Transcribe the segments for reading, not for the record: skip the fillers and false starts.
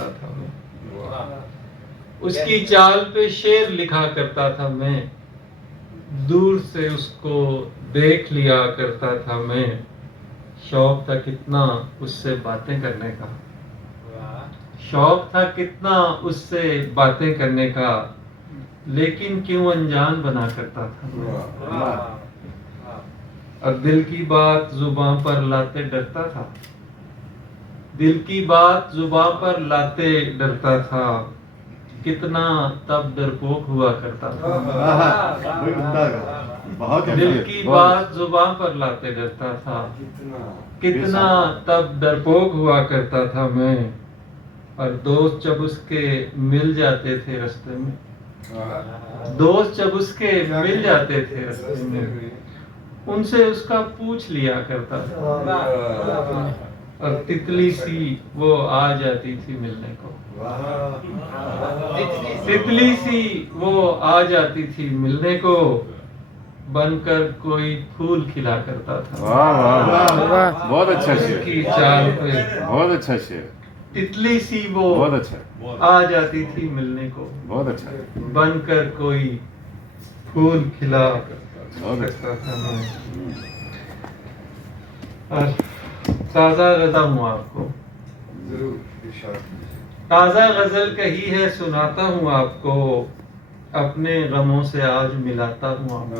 کرتا تھا میں، اس کی چال پہ شعر لکھا کرتا تھا میں، دور سے اس کو دیکھ لیا کرتا تھا میں، شوق تھا کتنا اس سے باتیں کرنے کا، شوق تھا کتنا اس سے باتیں کرنے کا، لیکن کیوں انجان بنا کرتا تھا میں، اور دل کی بات زباں پر لاتے ڈرتا تھا، دل کی بات زباں پر لاتے ڈرتا تھا، کتنا تب ڈرپوک ہوا کرتا تھا، دل کی بات زباں پر لاتے ڈرتا تھا، کتنا تب ڈرپوک ہوا کرتا تھا میں، اور دوست جب اس کے مل جاتے تھے رستے میں، دوست جب اس کے مل جاتے تھے رستے میں، ان سے اس کا پوچھ لیا کرتا تھا، اور تتلی سی وہ آ جاتی تھی ملنے کو، تتلی سی وہ آ جاتی تھی ملنے کو، بن کر کوئی پھول کھلا کرتا تھا، بہت اچھا شعر، کی چال پہ بہت اچھا شعر، تتلی سی وہ بہت اچھا، آ جاتی تھی ملنے کو، بہت اچھا، بن کر کوئی پھول کھلا بہت اچھا، کرتا تھا میں، اور تازہ غزہ ہوں آپ کو، تازہ غزل کہی ہے سناتا ہوں آپ کو، اپنے غموں سے آج ملاتا ہوں آپ کو،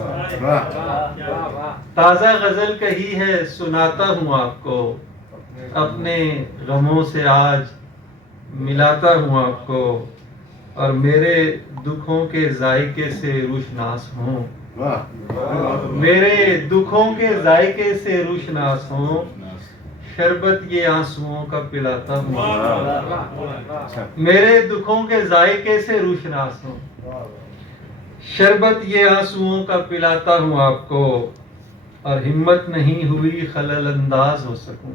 تازہ غزل کہی ہے سناتا ہوں آپ کو، اپنے غموں سے آج ملاتا ہوں آپ کو، اور میرے دکھوں کے ذائقے سے روشناس ہوں، میرے دکھوں کے ذائقے سے روشناس ہوں، شربت یہ آنسوؤں کا پلاتا ہوں، میرے دکھوں کے ذائقے سے روشناس ہوں، شربت یہ آنسوؤں کا پلاتا ہوں آپ کو، اور ہمت نہیں ہوئی خلل انداز ہو سکوں،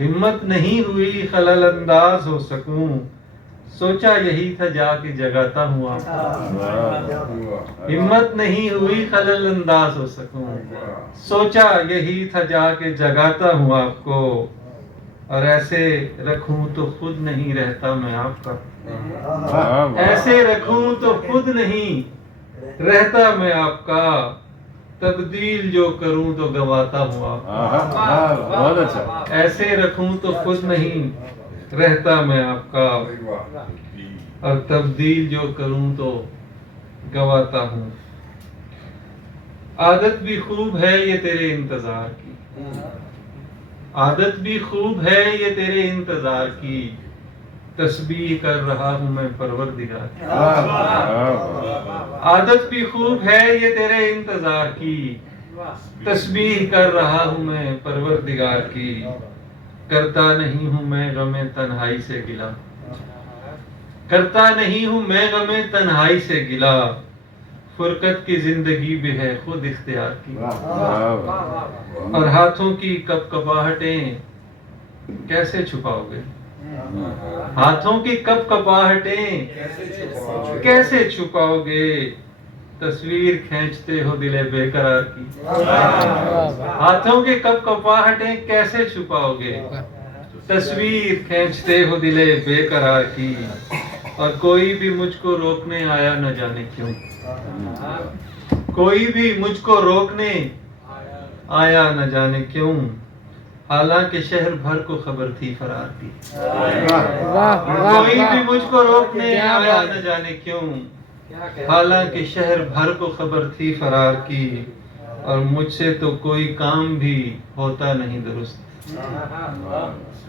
ہمت نہیں ہوئی خلل انداز ہو سکوں، سوچا یہی تھا جا کے جگاتا ہوں آپ کو، ہمت نہیں ہوئی خلل انداز ہو سکوں، سوچا یہی تھا جا کے جگاتا ہوں آپ کو، اور ایسے رکھوں تو خود نہیں رہتا میں آپ کا، ایسے رکھوں تو خود نہیں رہتا میں آپ کا، تبدیل جو کروں تو گواتا ہوں آپ کا، بہت اچھا، ایسے رکھوں تو خود نہیں رہتا میں آپ کا، اور تبدیل جو کروں تو گواتا ہوں، عادت بھی خوب ہے یہ تیرے انتظار کی، عادت بھی خوب ہے یہ تیرے انتظار کی، تسبیح کر رہا ہوں میں پروردگار کی، عادت بھی خوب ہے یہ تیرے انتظار کی، تسبیح کر رہا ہوں میں پروردگار کی، کرتا نہیں ہوں میں غم تنہائی سے گلہ، کرتا نہیں ہوں میں غم تنہائی سے گلہ، فرقت کی زندگی بھی ہے خود اختیار کی، اور ہاتھوں کی کپ کپاہٹیں کیسے چھپاؤ گے، ہاتھوں کی کپ کپاہٹیں کیسے چھپاؤ گے، تصویر کھینچتے ہو دل بے قرار کی، ہاتھوں کی کپ کپاہٹیں کیسے چھپاؤ گے، تصویر کھینچتے ہو دل بے قرار کی، اور کوئی بھی مجھ کو روکنے آیا نہ جانے کیوں، کوئی بھی مجھ کو روکنے آیا نہ جانے کیوں، حالانکہ شہر بھر کو خبر تھی فرار کی، کوئی بھی مجھ کو روکنے آیا نہ جانے کیوں، حالانکہ شہر بھر کو خبر تھی فرار کی، اور مجھ سے تو کوئی کام بھی ہوتا نہیں درست،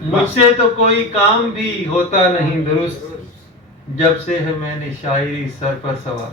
مجھ سے تو کوئی کام بھی ہوتا نہیں درست، جب سے ہے میں نے شاعری سر پر سوار